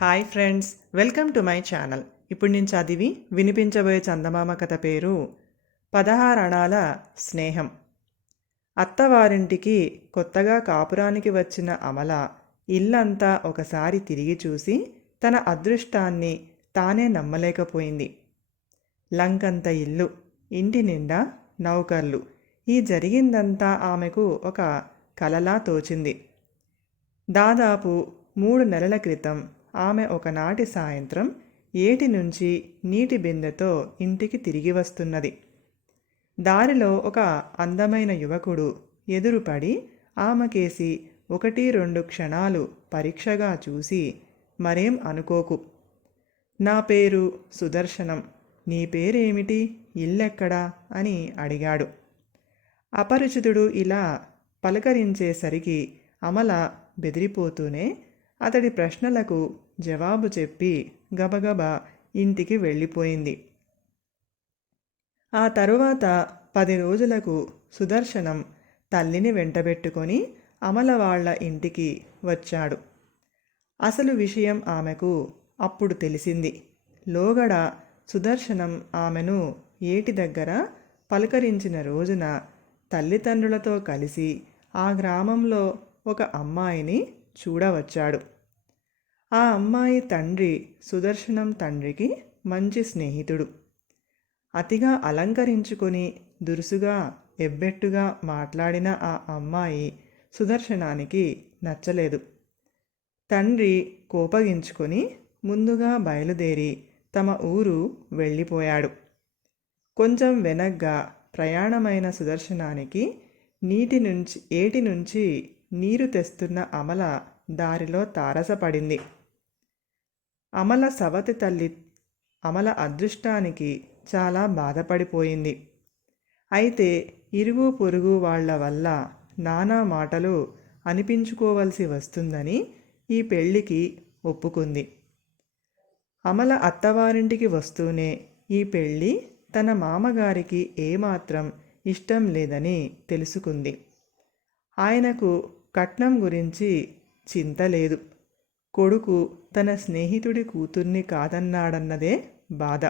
Hi friends welcome to my channel. ఇప్పుడు నేను చదివి వినిపించబోయే చందమామ కథ పేరు పదహారణాల స్నేహం. అత్తవారింటికి కొత్తగా కాపురానికి వచ్చిన అమల ఇల్లంతా ఒకసారి తిరిగి చూసి తన అదృష్టాన్ని తానే నమ్మలేకపోయింది. లంకంత ఇల్లు ఇంటి నిండా నౌకర్లు. ఈ జరిగిందంతా ఆమెకు ఒక కలలా తోచింది. దాదాపు మూడు నెలల క్రితం ఆమె ఒకనాటి సాయంత్రం ఏటి నుంచి నీటి బిందెతో ఇంటికి తిరిగి వస్తున్నది. దారిలో ఒక అందమైన యువకుడు ఎదురుపడి ఆమెకేసి ఒకటి రెండు క్షణాలు పరీక్షగా చూసి మరేం అనుకోకు. నా పేరు సుదర్శనం నీ పేరేమిటి ఇల్లెక్కడా? అని అడిగాడు. అపరిచితుడు ఇలా పలకరించేసరికి అమల బెదిరిపోతూనే అతడి ప్రశ్నలకు జవాబు చెప్పి గబగబా ఇంటికి వెళ్ళిపోయింది. ఆ తరువాత పది రోజులకు సుదర్శనం తల్లిని వెంటబెట్టుకొని అమలవాళ్ళ ఇంటికి వచ్చాడు. అసలు విషయం ఆమెకు అప్పుడు తెలిసింది. లోగడ సుదర్శనం ఆమెను ఏటి దగ్గర పలకరించిన రోజున తల్లిదండ్రులతో కలిసి ఆ గ్రామంలో ఒక అమ్మాయిని చూడవచ్చాడు. ఆ అమ్మాయి తండ్రి సుదర్శనం తండ్రికి మంచి స్నేహితుడు. అతిగా అలంకరించుకొని దురుసుగా ఎబ్బెట్టుగా మాట్లాడిన ఆ అమ్మాయి సుదర్శనానికి నచ్చలేదు. తండ్రి కోపగించుకొని ముందుగా బయలుదేరి తమ ఊరు వెళ్ళిపోయాడు. కొంచెం వెనగ్గా ప్రయాణమైన సుదర్శనానికి నీటి నుంచి ఏటి నుంచి నీరు తెస్తున్న అమల దారిలో తారసపడింది. అమల సవతి తల్లి అమల అదృష్టానికి చాలా బాధపడిపోయింది. అయితే ఇరుగు పొరుగు వాళ్ళ వల్ల నానా మాటలు అనిపించుకోవలసి వస్తుందని ఈ పెళ్ళికి ఒప్పుకుంది. అమల అత్తవారింటికి వస్తూనే ఈ పెళ్ళి తన మామగారికి ఏమాత్రం ఇష్టం లేదని తెలుసుకుంది. ఆయనకు కట్నం గురించి చింత లేదు. కొడుకు తన స్నేహితుడి కూతుర్ని కాదన్నాడన్నదే బాధ.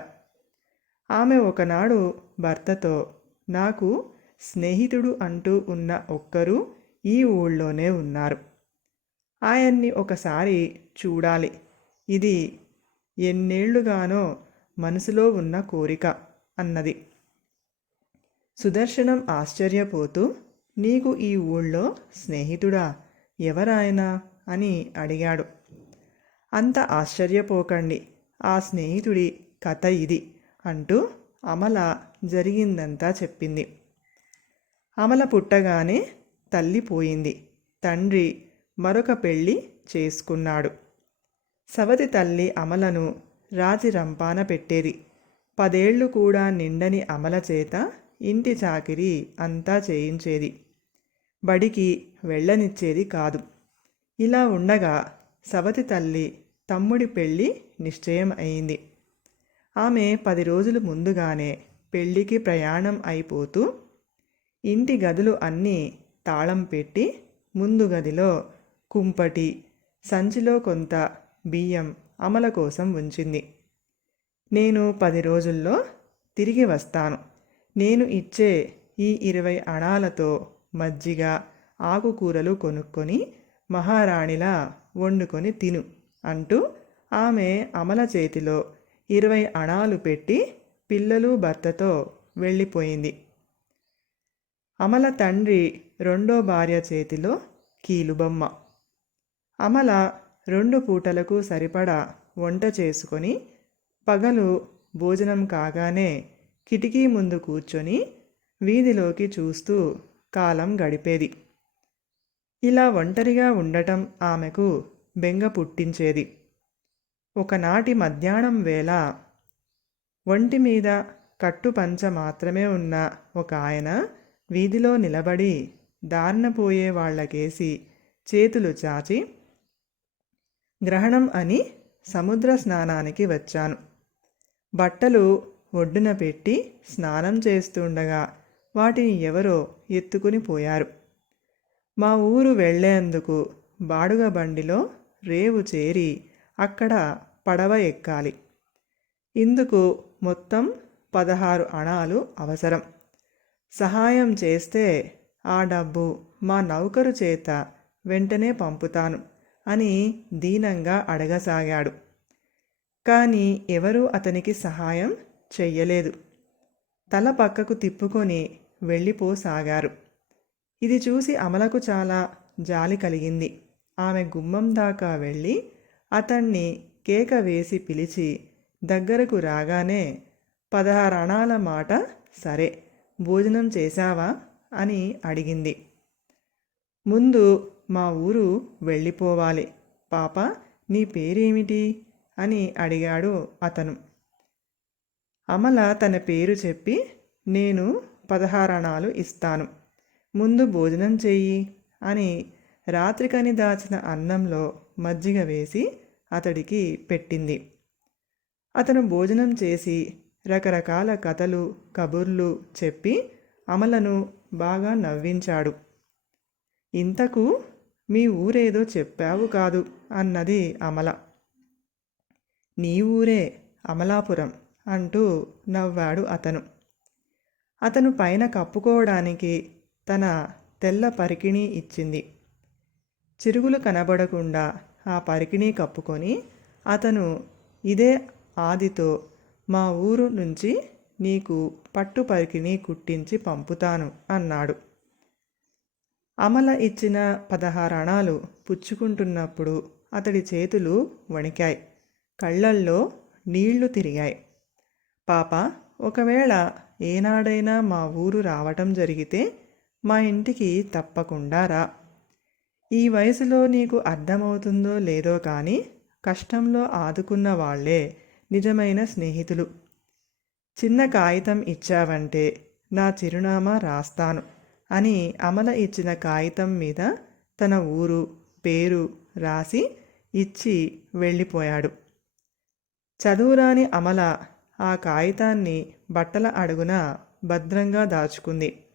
ఆమె ఒకనాడు భర్తతో నాకు స్నేహితుడు అంటూ ఉన్న ఒక్కరూ ఈ ఊళ్ళోనే ఉన్నారు. ఆయన్ని ఒకసారి చూడాలి. ఇది ఎన్నేళ్ళుగానో మనసులో ఉన్న కోరిక అన్నది. సుదర్శనం ఆశ్చర్యపోతూ నీకు ఈ ఊళ్ళో స్నేహితుడా? ఎవరాయనా? అని అడిగాడు. అంత ఆశ్చర్యపోకండి. ఆ స్నేహితుడి కథ ఇది అంటూ అమల జరిగిందంతా చెప్పింది. అమల పుట్టగానే తల్లి పోయింది. తండ్రి మరొక పెళ్ళి చేసుకున్నాడు. సవతి తల్లి అమలను రాజి రంపాన పెట్టేది. పదేళ్ళు కూడా నిండని అమల చేత ఇంటి చాకిరి అంతా చేయించేది. బడికి వెళ్ళనిచ్చేది కాదు. ఇలా ఉండగా సవతి తల్లి తమ్ముడి పెళ్ళి నిశ్చయం అయింది. ఆమె పది రోజులు ముందుగానే పెళ్ళికి ప్రయాణం అయిపోతూ ఇంటి గదులు అన్నీ తాళం పెట్టి ముందు గదిలో కుంపటి సంచిలో కొంత బియ్యం అమల కోసం ఉంచింది. నేను పది రోజుల్లో తిరిగి వస్తాను. నేను ఇచ్చే ఈ ఇరవై అణాలతో మజ్జిగ ఆకుకూరలు కొనుక్కొని మహారాణిలా వండుకొని తిను అంటూ ఆమె అమల చేతిలో ఇరవై అణాలు పెట్టి పిల్లలు భర్తతో వెళ్ళిపోయింది. అమల తండ్రి రెండో భార్య చేతిలో కీలుబొమ్మ. అమల రెండు పూటలకు సరిపడా వంట చేసుకొని పగలు భోజనం కాగానే కిటికీ ముందు కూర్చొని వీధిలోకి చూస్తూ కాలం గడిపేది. ఇలా ఒంటరిగా ఉండటం ఆమెకు బెంగ పుట్టించేది. ఒకనాటి మధ్యాహ్నం వేళ ఒంటి మీద కట్టుపంచ మాత్రమే ఉన్న ఒక ఆయన వీధిలో నిలబడి దారినపోయే వాళ్ళకేసి చేతులు చాచి గ్రహణం అని సముద్ర స్నానానికి వచ్చాను. బట్టలు ఒడ్డున పెట్టి స్నానం చేస్తుండగా వాటిని ఎవరో ఎత్తుకుని పోయారు. మా ఊరు వెళ్ళేందుకు బాడుగ బండిలో రేవు చేరి అక్కడ పడవ ఎక్కాలి. ఇందుకు మొత్తం పదహారు అణాలు అవసరం. సహాయం చేస్తే ఆ డబ్బు మా నౌకరు చేత వెంటనే పంపుతాను అని దీనంగా అడగసాగాడు. కానీ ఎవరూ అతనికి సహాయం చెయ్యలేదు. తల పక్కకు తిప్పుకొని వెళ్ళిపోసాగారు. ఇది చూసి అమలకు చాలా జాలి కలిగింది. ఆమె గుమ్మం దాకా వెళ్ళి అతన్ని కేక వేసి పిలిచి దగ్గరకు రాగానే పదహారు అణాల మాట సరే భోజనం చేశావా? అని అడిగింది. ముందు మా ఊరు వెళ్ళిపోవాలి. పాప నీ పేరేమిటి? అని అడిగాడు అతను. అమల తన పేరు చెప్పి నేను పదహారణాలు ఇస్తాను. ముందు భోజనం చెయ్యి అని రాత్రికని దాచిన అన్నంలో మజ్జిగ వేసి అతడికి పెట్టింది. అతను భోజనం చేసి రకరకాల కథలు కబుర్లు చెప్పి అమలను బాగా నవ్వించాడు. ఇంతకు మీ ఊరేదో చెప్పావు కాదు అన్నది అమల. నీ ఊరే అమలాపురం అంటూ నవ్వాడు అతను. అతను పైన కప్పుకోవడానికి తన తెల్ల పరికిణి ఇచ్చింది. చిరుగులు కనబడకుండా ఆ పరికిణి కప్పుకొని అతను ఇదే ఆదితో మా ఊరు నుంచి నీకు పట్టు పరికిణి కుట్టించి పంపుతాను అన్నాడు. అమల ఇచ్చిన పదహారణాలు పుచ్చుకుంటున్నప్పుడు అతడి చేతులు వణికాయి. కళ్ళల్లో నీళ్ళు తిరిగాయి. పాప ఒకవేళ ఏనాడైనా మా ఊరు రావటం జరిగితే మా ఇంటికి తప్పకుండా రా. ఈ వయసులో నీకు అర్థమవుతుందో లేదో కానీ కష్టంలో ఆదుకున్న వాళ్ళే నిజమైన స్నేహితులు. చిన్న కాగితం ఇచ్చావంటే నా చిరునామా రాస్తాను అని అమల ఇచ్చిన కాగితం మీద తన ఊరు పేరు రాసి ఇచ్చి వెళ్ళిపోయాడు. చదువురాని అమల ఆ కాగితాన్ని బట్టల అడుగున భద్రంగా దాచుకుంది.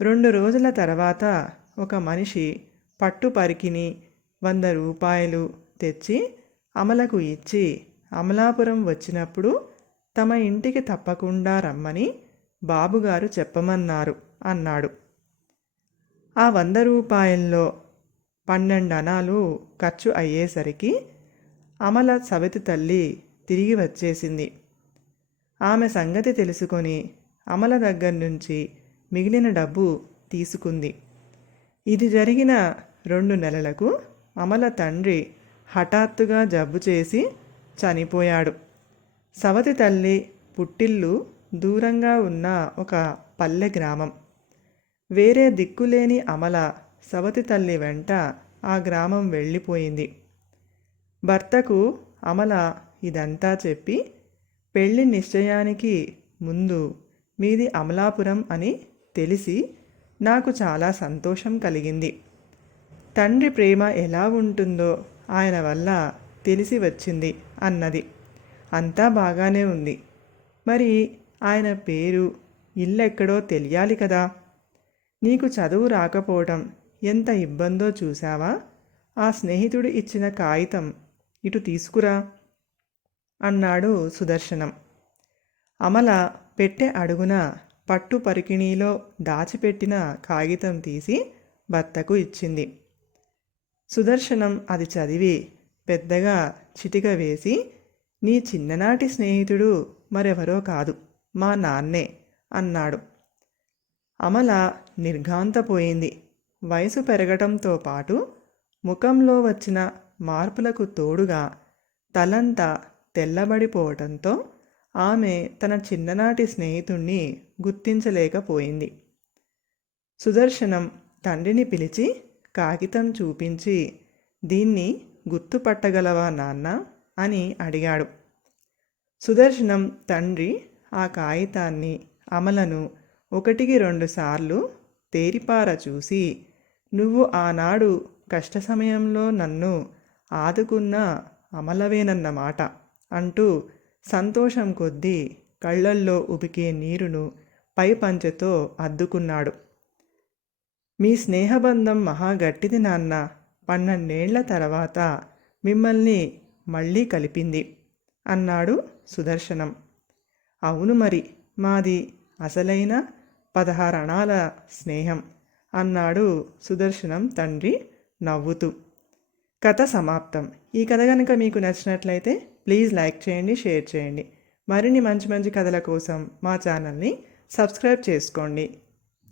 రెండు రోజుల తర్వాత ఒక మనిషి పట్టు పరికిని వంద రూపాయలు తెచ్చి అమలకు ఇచ్చి అమలాపురం వచ్చినప్పుడు తమ ఇంటికి తప్పకుండా రమ్మని బాబుగారు చెప్పమన్నారు అన్నాడు. ఆ వంద రూపాయల్లో పన్నెండు అనాలు ఖర్చు అయ్యేసరికి అమల సవతి తల్లి తిరిగి వచ్చేసింది. ఆమె సంగతి తెలుసుకొని అమల దగ్గర నుంచి మిగిలిన డబ్బు తీసుకుంది. ఇది జరిగిన రెండు నెలలకు అమల తండ్రి హఠాత్తుగా జబ్బు చేసి చనిపోయాడు. సవతి తల్లి పుట్టిల్లు దూరంగా ఉన్న ఒక పల్లె గ్రామం. వేరే దిక్కులేని అమల సవతి తల్లి వెంట ఆ గ్రామం వెళ్ళిపోయింది. భర్తకు అమల ఇదంతా చెప్పి పెళ్ళి నిశ్చయానికి ముందు మీది అమలాపురం అని తెలిసి నాకు చాలా సంతోషం కలిగింది. తండ్రి ప్రేమ ఎలా ఉంటుందో ఆయన వల్ల తెలిసి వచ్చింది అన్నది. అంతా బాగానే ఉంది. మరి ఆయన పేరు ఇల్లెక్కడో తెలియాలి కదా? నీకు చదువు రాకపోవటం ఎంత ఇబ్బందో చూసావా ఆ స్నేహితుడు ఇచ్చిన కాగితం ఇటు తీసుకురా అన్నాడు సుదర్శనం. అమల పెట్టె అడుగున పట్టు పరికిణీలో దాచిపెట్టిన కాగితం తీసి భర్తకు ఇచ్చింది. సుదర్శనం అది చదివి పెద్దగా చిటిక వేసి నీ చిన్ననాటి స్నేహితుడు మరెవరో కాదు మా నాన్నే అన్నాడు. అమల నిర్ఘాంతపోయింది. వయసు పెరగటంతో పాటు ముఖంలో వచ్చిన మార్పులకు తోడుగా తలంతా తెల్లబడిపోవటంతో ఆమె తన చిన్ననాటి స్నేహితుణ్ణి గుర్తించలేకపోయింది. సుదర్శనం తండ్రిని పిలిచి కాగితం చూపించి దీన్ని గుర్తుపట్టగలవా నాన్న? అని అడిగాడు. సుదర్శనం తండ్రి ఆ కాగితాన్ని అమలను ఒకటికి రెండు సార్లు తేరిపార చూసి నువ్వు ఆనాడు కష్ట సమయంలో నన్ను ఆదుకున్న అమలవేనన్నమాట అంటూ సంతోషం కొద్దీ కళ్ళల్లో ఉబికే నీరును పై పంచెతో అద్దుకున్నాడు. మీ స్నేహబంధం మహా గట్టిది నాన్న. పన్నెండేళ్ళ తర్వాత మిమ్మల్ని మళ్ళీ కలిపింది అన్నాడు సుదర్శనం. అవును మరి మాది అసలైన పదహారణాల స్నేహం అన్నాడు సుదర్శనం తండ్రి నవ్వుతూ. కథ సమాప్తం. ఈ కథ కనుక మీకు నచ్చినట్లయితే ప్లీజ్ లైక్ చేయండి షేర్ చేయండి. మరిన్ని మంచి మంచి కథల కోసం మా ఛానల్ని సబ్స్క్రైబ్ చేసుకోండి.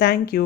Thank you.